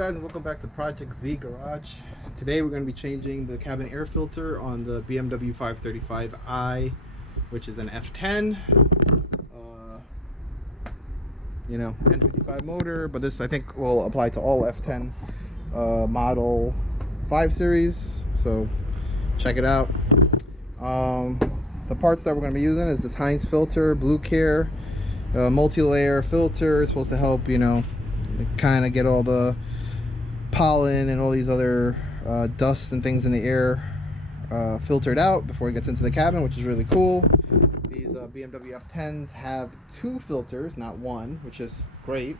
guys, and welcome back to Project Z Garage. Today we're going to be changing the cabin air filter on the BMW 535i, which is an F10. N55 motor, but this I think will apply to all F10 model 5 series, so check it out. The parts that we're going to be using is this Heinz filter, Blue Care, multi-layer filter. It's supposed to help, kind of get all the pollen and all these other dust and things in the air filtered out before it gets into the cabin, which is really cool. These BMW F10s have 2 filters, not 1, which is great,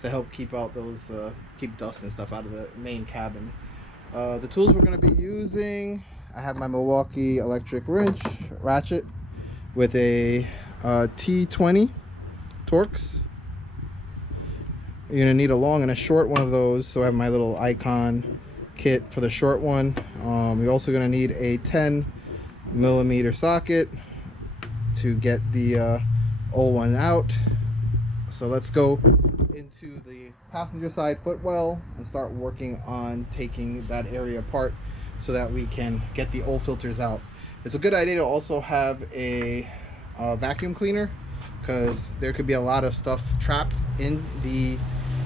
to help keep out those keep dust and stuff out of the main cabin. The tools we're going to be using, I have my Milwaukee electric wrench ratchet with a T20 Torx. You're going to need a long and a short one of those, so I have my little icon kit for the short one. You're also going to need a 10mm socket to get the old one out. So let's go into the passenger side footwell and start working on taking that area apart so that we can get the old filters out. It's a good idea to also have a vacuum cleaner, because there could be a lot of stuff trapped in the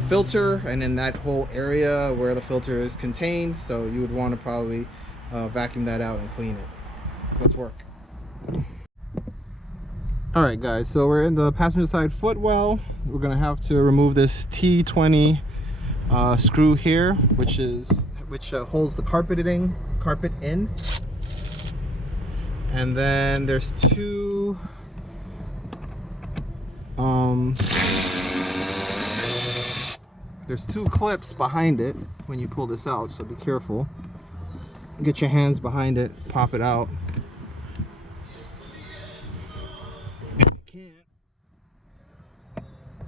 filter and in that whole area where the filter is contained, so you would want to probably vacuum that out and clean it. Let's work. Alright guys, so we're in the passenger side footwell. We're gonna have to remove this T20 screw here, which holds the carpet in, and then there's 2 there's 2 clips behind it when you pull this out, so be careful. Get your hands behind it, pop it out.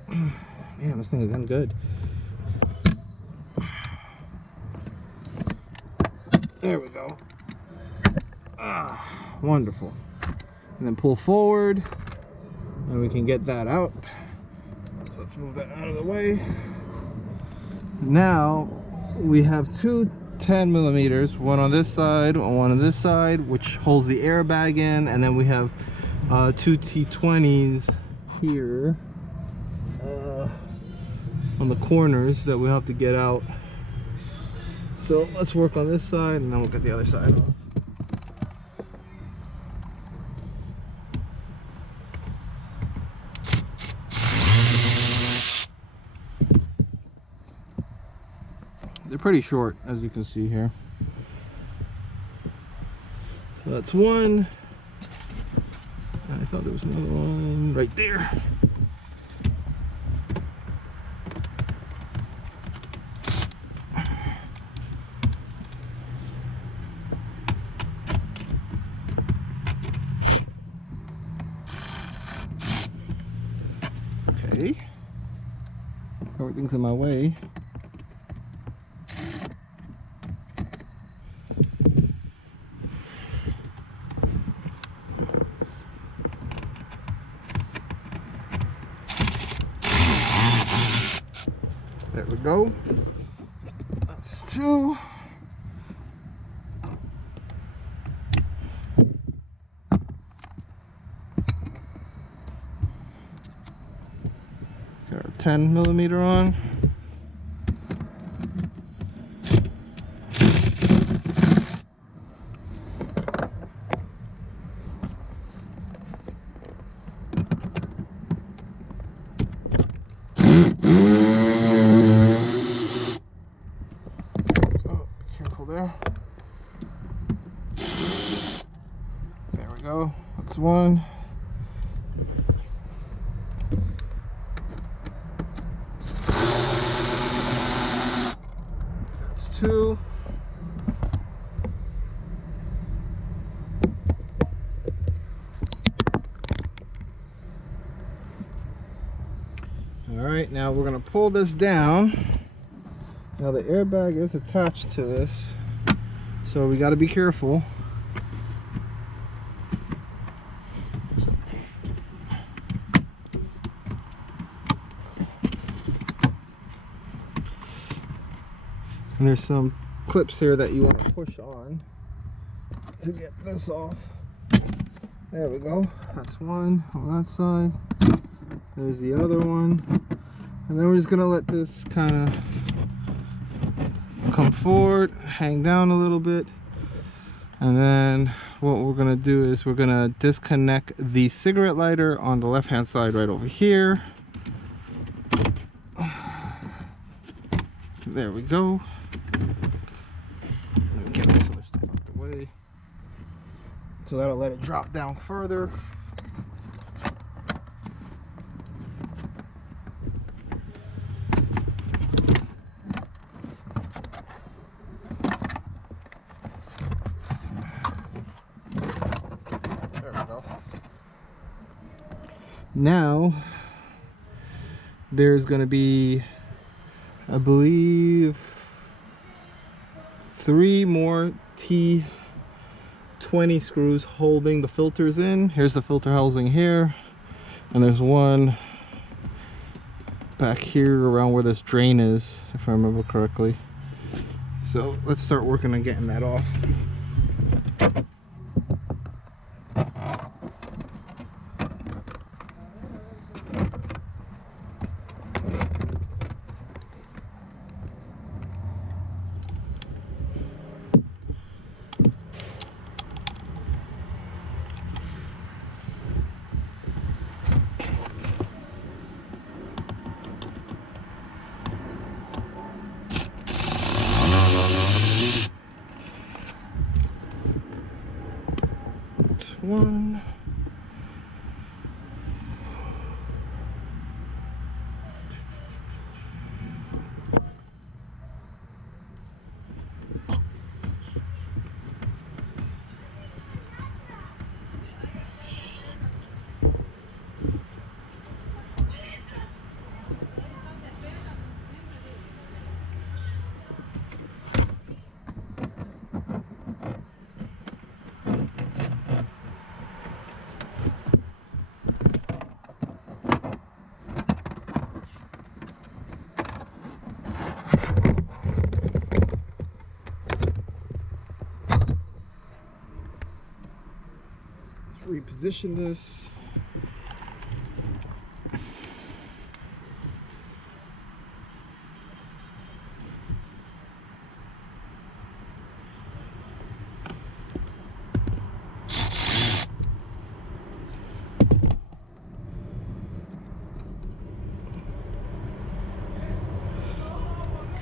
Man, this thing is damn good. There we go. Wonderful. And then pull forward, and we can get that out. So let's move that out of the way. Now we have 2 10mm, one on this side and one on this side, which holds the airbag in, and then we have 2 T20s here on the corners that we have to get out. So let's work on this side and then we'll get the other side off. They're pretty short, as you can see here. So that's one. I thought there was another one right there. Okay. Everything's in my way. There we go. That's 2. Got our 10mm on. There we go. That's 1. That's 2. All right, now we're going to pull this down. Now the airbag is attached to this, so we got to be careful. And there's some clips here that you want to push on to get this off. There we go. That's one on that side. There's the other one. And then we're just gonna let this kind of come forward, hang down a little bit. And then what we're gonna do is we're gonna disconnect the cigarette lighter on the left hand side right over here. There we go. Let me get this other stuff out the way. So that'll let it drop down further. Now there's going to be, I believe, 3 more T20 screws holding the filters in. Here's the filter housing here, and there's one back here around where this drain is, if I remember correctly. So let's start working on getting that off. One. Reposition this.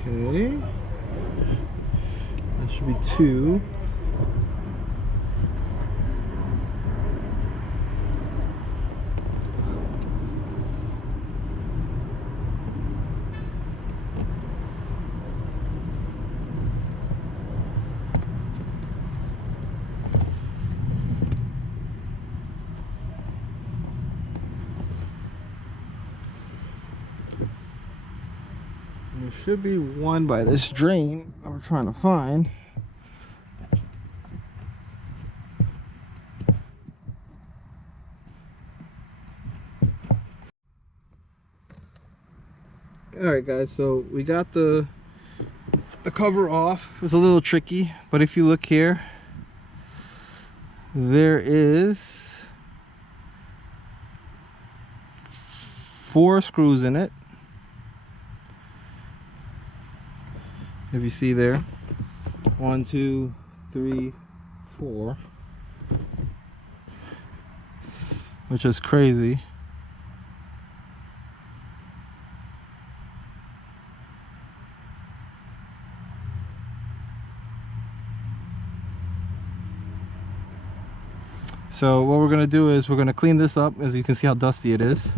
Okay, that should be 2. There should be one by this drain that we're trying to find. Alright guys, so we got the cover off. It was a little tricky, but if you look here, there is 4 screws in it. If you see there, 1, 2, 3, 4, which is crazy. So what we're gonna do is we're gonna clean this up. As you can see how dusty it is.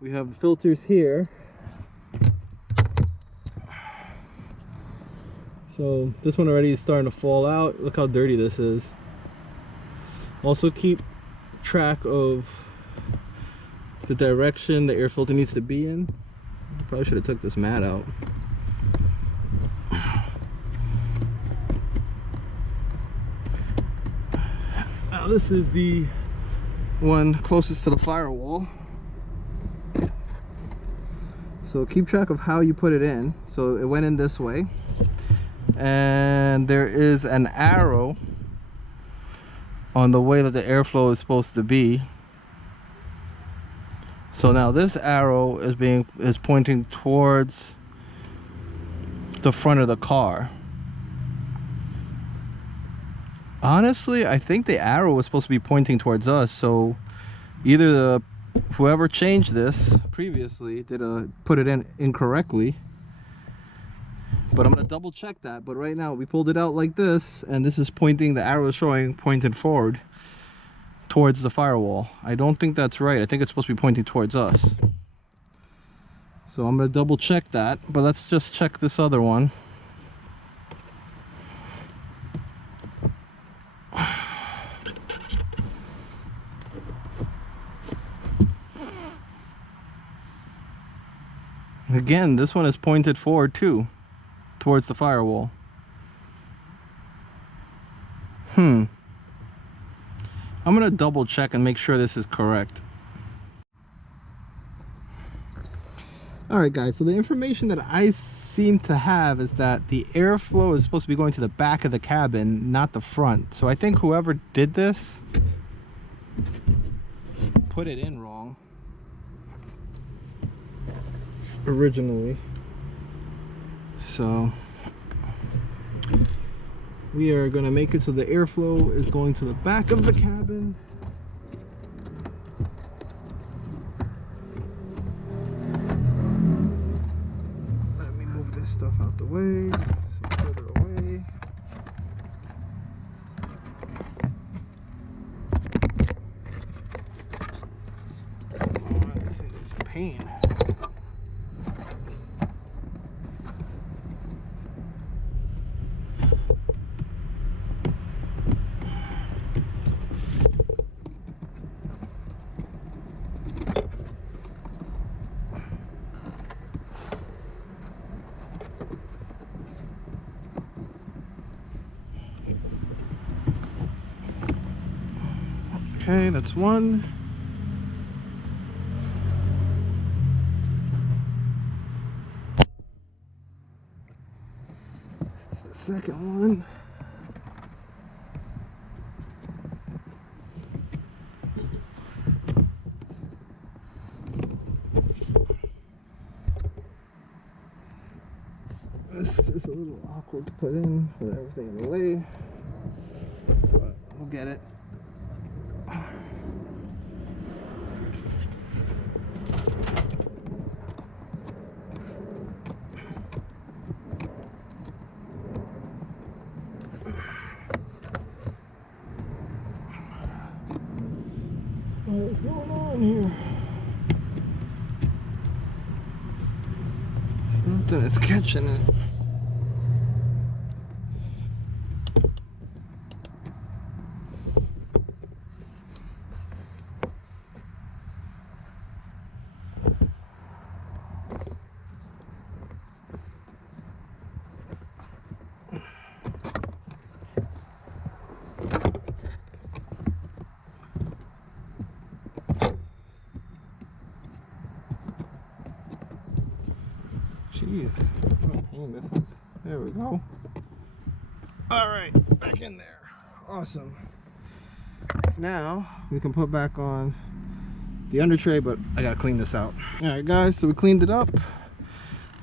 We have the filters here. So this one already is starting to fall out. Look how dirty this is. Also keep track of the direction the air filter needs to be in. Probably should have took this mat out. Now this is the one closest to the firewall. So keep track of how you put it in. So it went in this way. and there is an arrow on the way that the airflow is supposed to be. So now this arrow is pointing towards the front of the car. Honestly, I think the arrow was supposed to be pointing towards us, so either whoever changed this previously put it in incorrectly. But I'm gonna double check that. But right now we pulled it out like this, and this is pointing, the arrow is showing pointed forward towards the firewall. I don't think that's right. I think it's supposed to be pointing towards us. So I'm gonna double check that, but let's just check this other one. Again, this one is pointed forward too, towards the firewall. I'm gonna double check and make sure this is correct. Alright guys, so the information that I seem to have is that the airflow is supposed to be going to the back of the cabin, not the front. So I think whoever did this put it in wrong originally. So we are going to make it so the airflow is going to the back of the cabin. Let me move this stuff out the way, some further away. Oh, this thing is a pain. Okay, that's one. That's the second one. This is a little awkward to put in with everything in the way, but we'll get it. What's going on here? Something is catching it. Jeez, what a pain this is. There we go. Alright, back in there. Awesome. Now we can put back on the under tray, but I gotta clean this out. Alright guys, so we cleaned it up.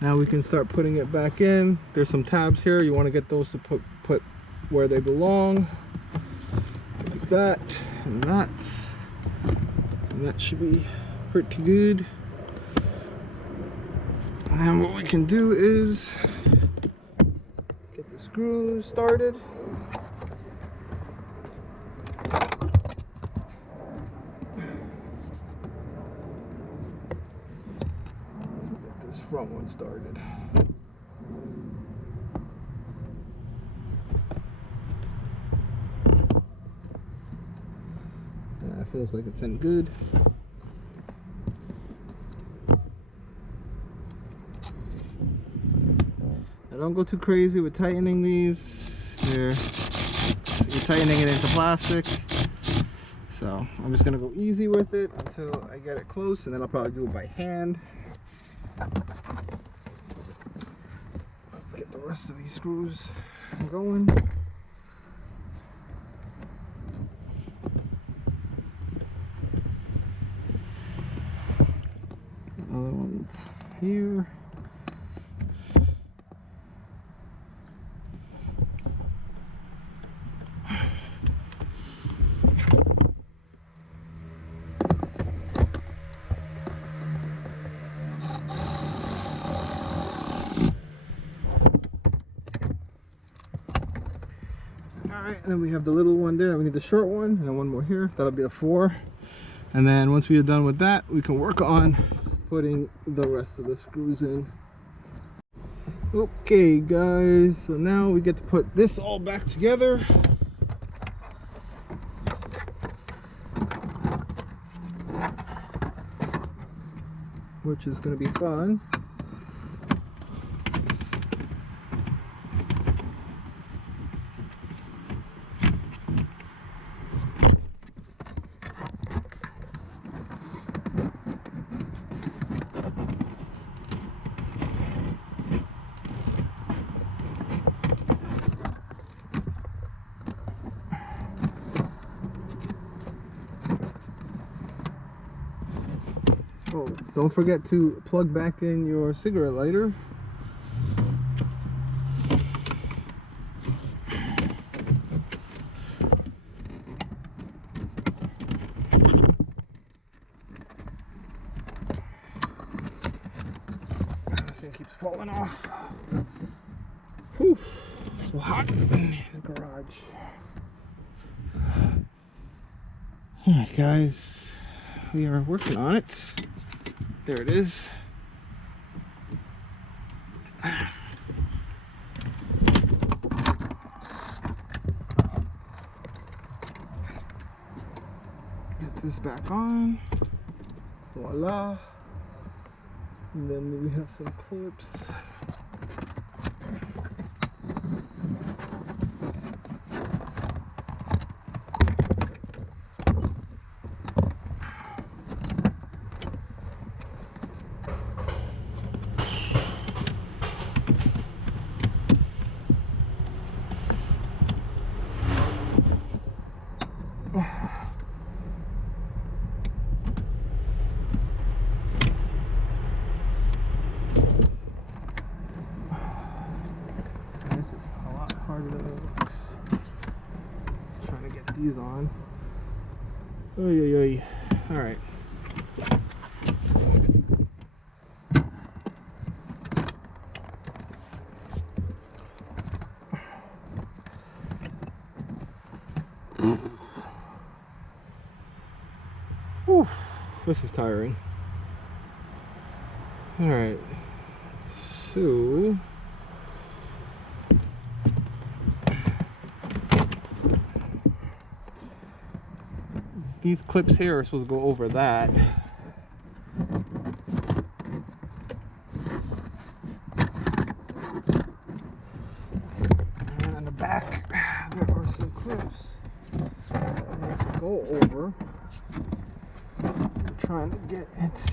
Now we can start putting it back in. There's some tabs here. You want to get those to put where they belong. Like that and that. And that should be pretty good. And then what we can do is get the screws started. Get this front one started. Yeah, it feels like it's in good. Don't go too crazy with tightening these. You're tightening it into plastic. So I'm just gonna go easy with it until I get it close, and then I'll probably do it by hand. Let's get the rest of these screws going. Other ones here. Alright, and then we have the little one there. We need the short one, and then one more here. That'll be the 4. And then once we are done with that, we can work on putting the rest of the screws in. Okay guys, so now we get to put this all back together. Which is going to be fun. Oh, don't forget to plug back in your cigarette lighter. This thing keeps falling off. Whew, so hot in the garage. Alright guys, we are working on it. There it is. Get this back on. Voila. And then we have some clips. This is a lot harder than it looks. Just trying to get these on. Oy, oy, oy. All right. Whew, this is tiring. All right. So these clips here are supposed to go over that. And on the back, there are some clips that needs to go over. I'm trying to get it.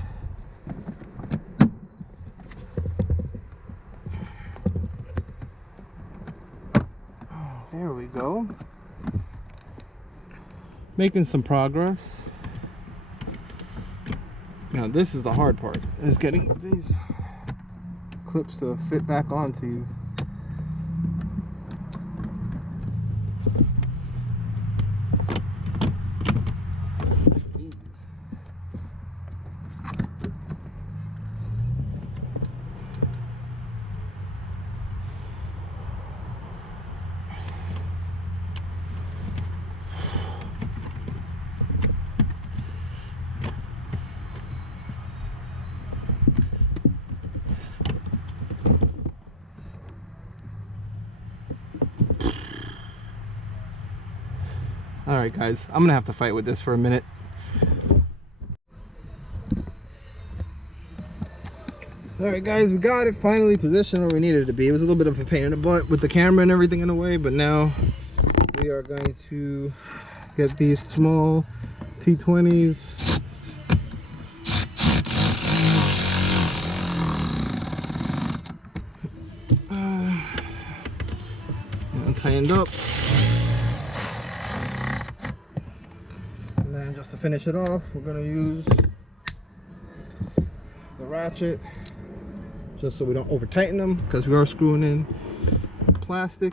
Oh, there we go. Making some progress. Now this is the hard part, is getting these clips to fit back onto. Alright guys, I'm gonna have to fight with this for a minute. Alright guys, we got it finally positioned where we needed it to be. It was a little bit of a pain in the butt with the camera and everything in the way, but now we are going to get these small T20s. and tightened up. And then just to finish it off, we're going to use the ratchet just so we don't over tighten them, because we are screwing in plastic.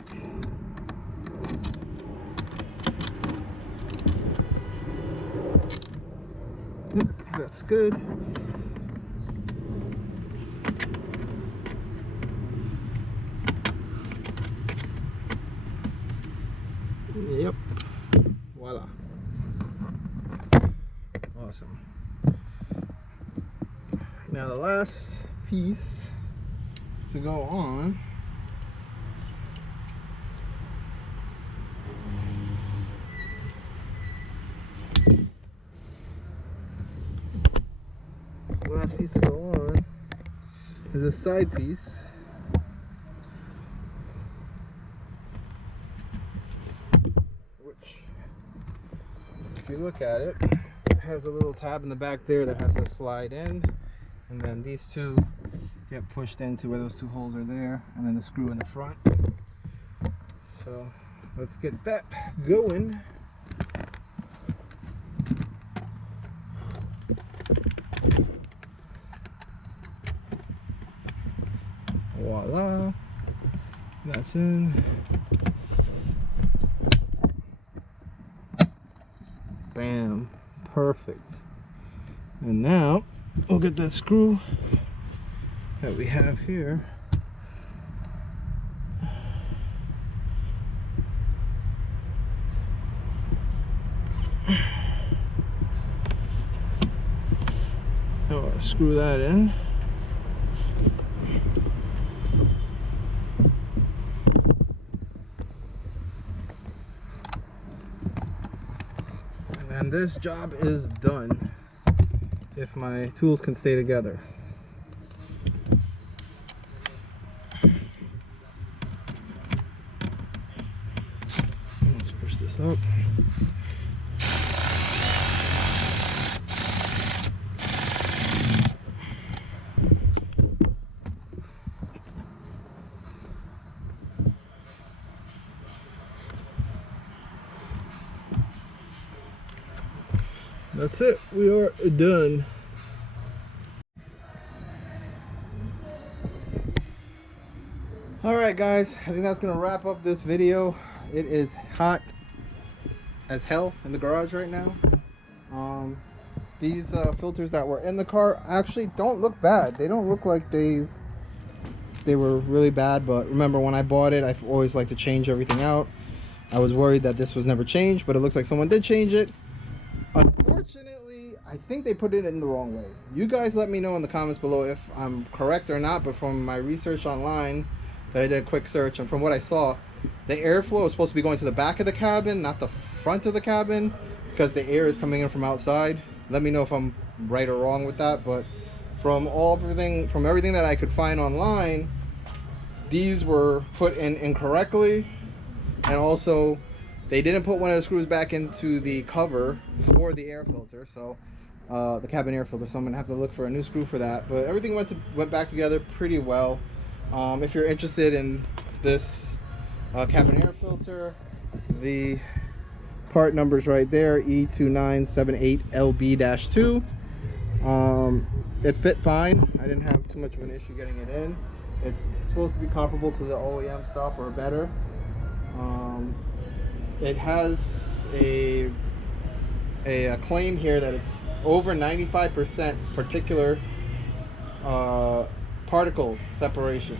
Yep, that's good. Yep. Voila. Awesome. Now the last piece to go on is a side piece. Which, if you look at it, has a little tab in the back there that has to slide in, and then these two get pushed into where those two holes are there, and then the screw in the front. So let's get that going. Voila, that's in. Bam, perfect. And now we'll get that screw that we have here. I'll screw that in. And this job is done if my tools can stay together. Let's push this up. That's it, we are done. Alright guys, I think that's gonna wrap up this video. It is hot as hell in the garage right now. These filters that were in the car actually don't look bad. They don't look like they were really bad, but remember when I bought it, I always like to change everything out. I was worried that this was never changed, but it looks like someone did change it. Unfortunately, I think they put it in the wrong way. You guys let me know in the comments below if I'm correct or not, but from my research online, that I did a quick search, and from what I saw, the airflow is supposed to be going to the back of the cabin, not the front of the cabin, because the air is coming in from outside. Let me know if I'm right or wrong with that, but from everything that I could find online, these were put in incorrectly, and also they didn't put one of the screws back into the cover for the air filter, so the cabin air filter, so I'm gonna have to look for a new screw for that. But everything went back together pretty well. If you're interested in this cabin air filter, the part number's right there, E2978LB-2. It fit fine. I didn't have too much of an issue getting it in. It's supposed to be comparable to the OEM stuff or better. It has a claim here that it's over 95% particular particle separation.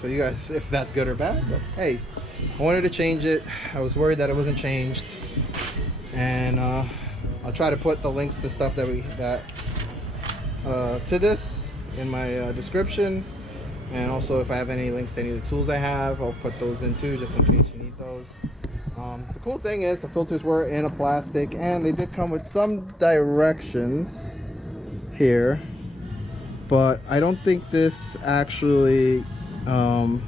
So you guys, if that's good or bad, but hey, I wanted to change it. I was worried that it wasn't changed, and I'll try to put the links to stuff to this in my description. And also, if I have any links to any of the tools I have, I'll put those in too, just in case you need those. The cool thing is the filters were in a plastic, and they did come with some directions here, but I don't think this actually, I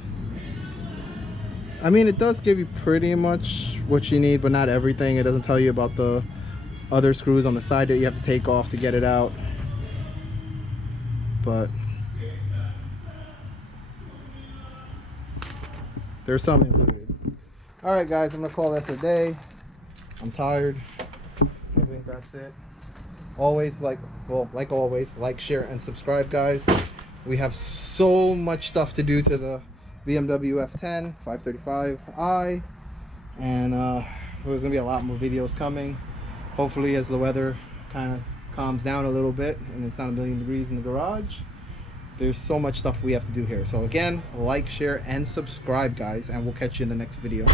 mean, it does give you pretty much what you need, but not everything. It doesn't tell you about the other screws on the side that you have to take off to get it out. But there's some included. All right, guys, I'm gonna call that a day. I'm tired. I think that's it. Always like always, like, share, and subscribe, guys. We have so much stuff to do to the BMW F10 535i, and there's gonna be a lot more videos coming. Hopefully, as the weather kind of calms down a little bit and it's not a million degrees in the garage. There's so much stuff we have to do here. So again, like, share, and subscribe, guys, and we'll catch you in the next video.